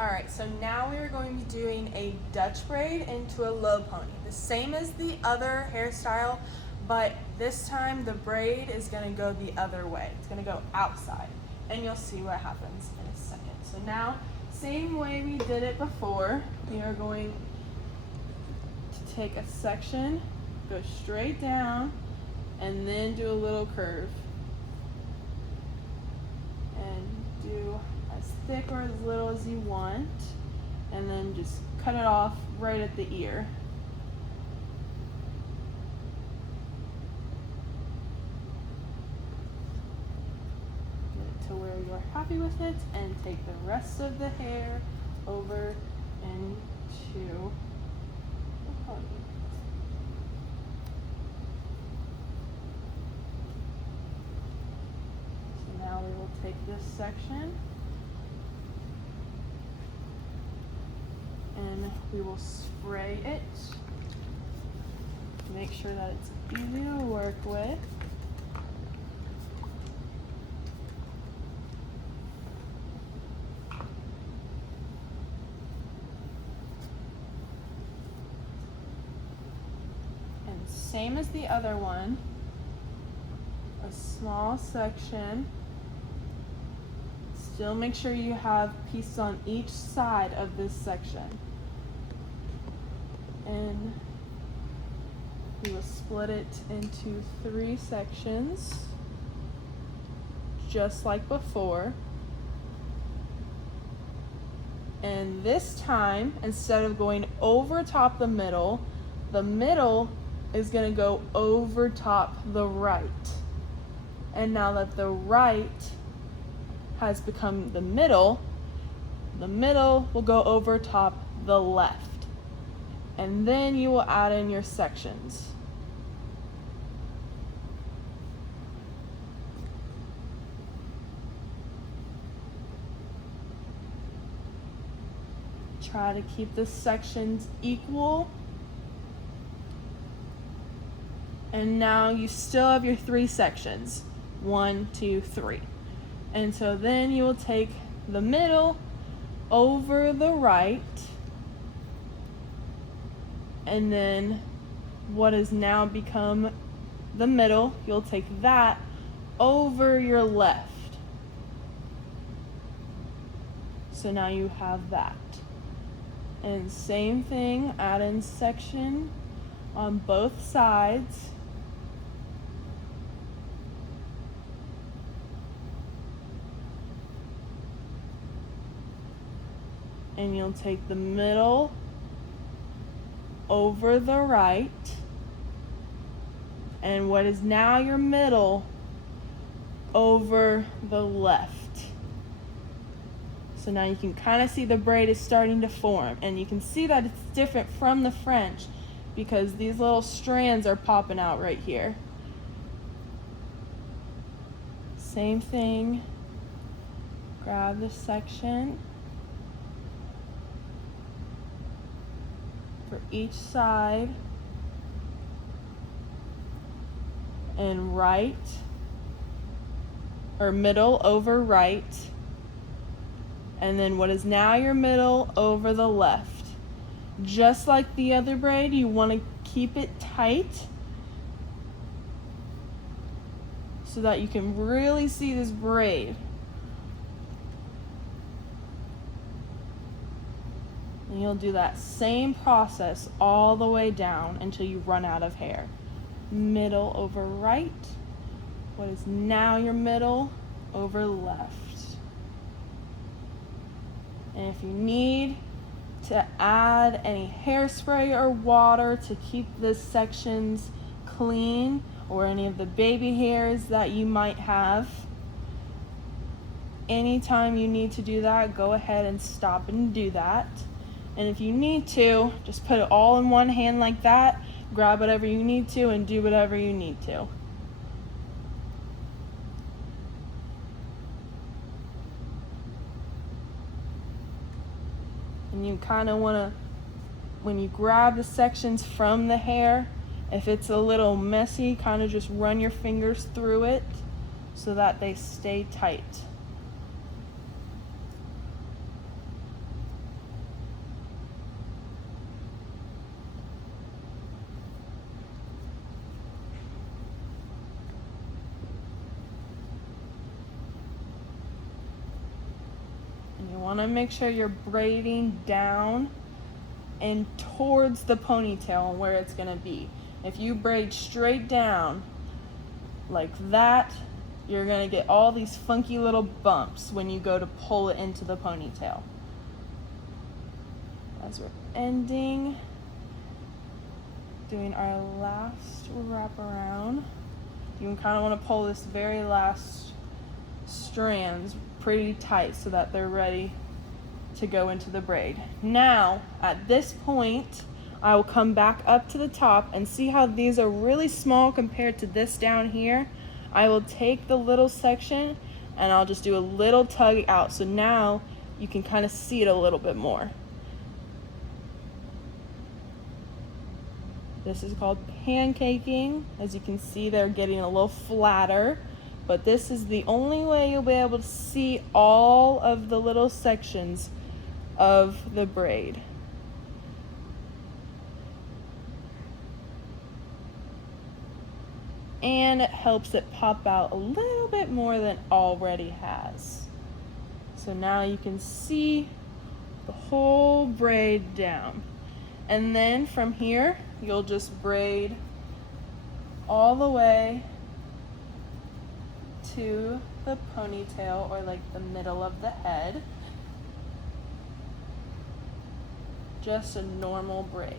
All right, so now we are going to be doing a Dutch braid into a low pony. The same as the other hairstyle, but this time the braid is gonna go the other way. It's gonna go outside, and you'll see what happens in a second. So now, same way we did it before, we are going to take a section, go straight down, and then do a little curve. And do as thick or as little as you want, and then just cut it off right at the ear. Get it to where you're happy with it, and take the rest of the hair over into the pony. So now we will take this section and we will spray it to make sure that it's easy to work with. And same as the other one, a small section. Still make sure you have pieces on each side of this section. And we will split it into 3 sections, just like before. And this time, instead of going over top the middle is gonna go over top the right. And now that the right has become the middle will go over top the left. And then you will add in your sections. Try to keep the sections equal. And now you still have your 3 sections. 1, 2, 3. And so then you will take the middle over the right, and then what has now become the middle, you'll take that over your left. So now you have that. And same thing, add in section on both sides. And you'll take the middle over the right, and what is now your middle over the left. So now you can kind of see the braid is starting to form, and you can see that it's different from the French because these little strands are popping out right here. Same thing, grab this section for each side, and right or middle over right, and then what is now your middle over the left. Just like the other braid, you want to keep it tight so that you can really see this braid. And you'll do that same process all the way down until you run out of hair. Middle over right. What is now your middle over left. And if you need to add any hairspray or water to keep the sections clean, or any of the baby hairs that you might have, anytime you need to do that, go ahead and stop and do that. And if you need to, just put it all in one hand like that, grab whatever you need to, and do whatever you need to. And you kind of want to, when you grab the sections from the hair, if it's a little messy, kind of just run your fingers through it so that they stay tight. want to make sure you're braiding down and towards the ponytail and where it's going to be. If you braid straight down like that, you're going to get all these funky little bumps when you go to pull it into the ponytail. As we're ending, doing our last wrap around, you kind of want to pull this very last strands pretty tight so that they're ready to go into the braid. Now, at this point, I will come back up to the top and see how these are really small compared to this down here. I will take the little section and I'll just do a little tug out. So now you can kind of see it a little bit more. This is called pancaking. As you can see, they're getting a little flatter, but this is the only way you'll be able to see all of the little sections of the braid. And it helps it pop out a little bit more than it already has. So now you can see the whole braid down. And then from here, you'll just braid all the way to the ponytail, or like the middle of the head. Just a normal braid.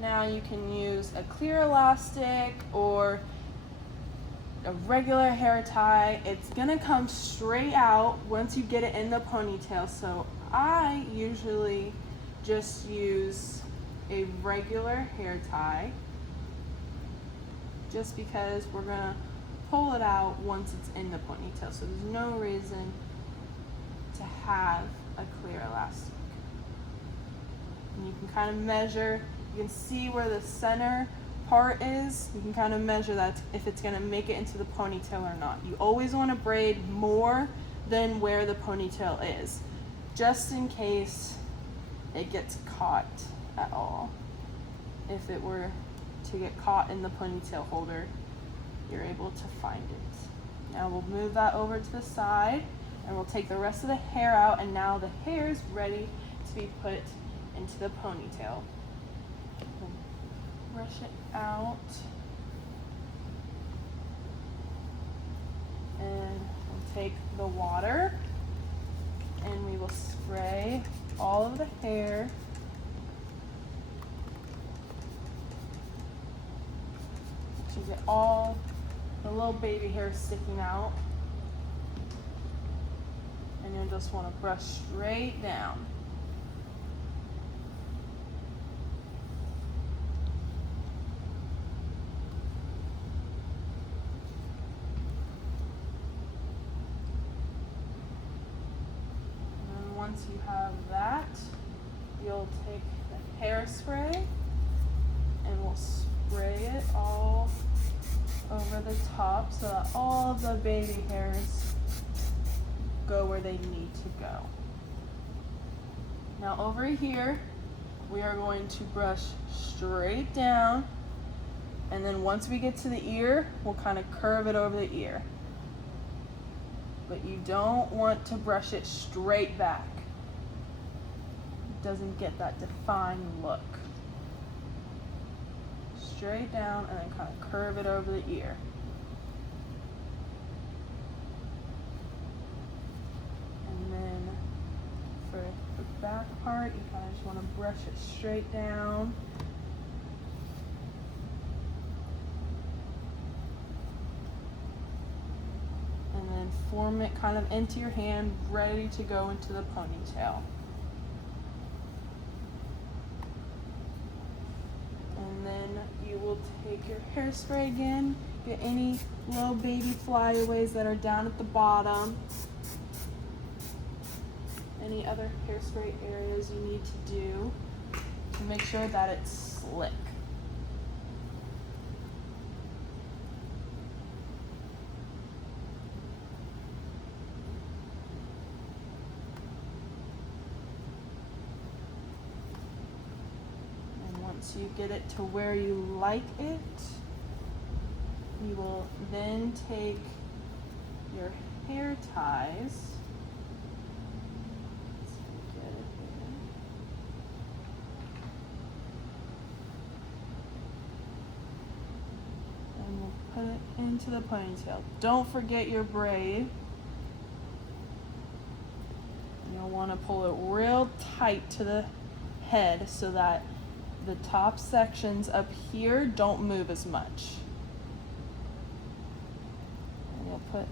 Now you can use a clear elastic or a regular hair tie. It's gonna come straight out once you get it in the ponytail. So I usually just use a regular hair tie just because we're gonna pull it out once it's in the ponytail. So there's no reason to have a clear elastic. And you can kind of measure. You can see where the center part is. You can kind of measure that if it's going to make it into the ponytail or not. You always want to braid more than where the ponytail is, just in case it gets caught at all. If it were to get caught in the ponytail holder, you're able to find it. Now we'll move that over to the side and we'll take the rest of the hair out, and now the hair is ready to be put into the ponytail. Brush it out, and we'll take the water and we will spray all of the hair to get all the little baby hair sticking out, and you'll just want to brush straight down. Once you have that, you'll take the hairspray and we'll spray it all over the top so that all of the baby hairs go where they need to go. Now over here, we are going to brush straight down, and then once we get to the ear, we'll kind of curve it over the ear. But you don't want to brush it straight back. It doesn't get that defined look. Straight down and then kind of curve it over the ear. And then for the back part, you kind of just want to brush it straight down. And then form it kind of into your hand, ready to go into the ponytail. And then you will take your hairspray again, get any little baby flyaways that are down at the bottom, any other hairspray areas you need to do to make sure that it's slick. Once you get it to where you like it, You will then take your hair ties. And we'll put it into the ponytail. Don't forget your braid. You'll want to pull it real tight to the head so that the top sections up here don't move as much. And you'll put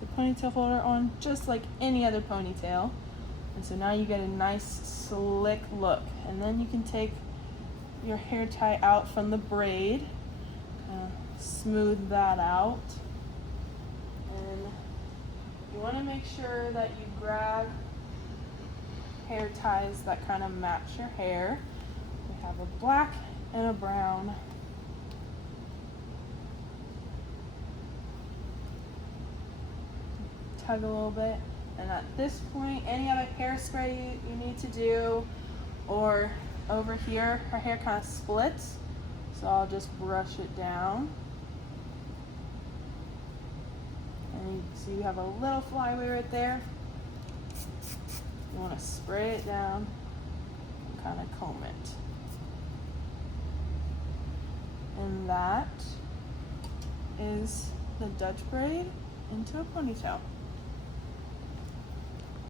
the ponytail holder on just like any other ponytail. And so now you get a nice slick look. And then you can take your hair tie out from the braid, smooth that out. And you want to make sure that you grab hair ties that kind of match your hair. We have a black and a brown. Tug a little bit, and at this point, any other hairspray you need to do, or over here, her hair kind of splits, so I'll just brush it down. And you see you have a little flyway right there. You want to spray it down and kind of comb it. And that is the Dutch braid into a ponytail.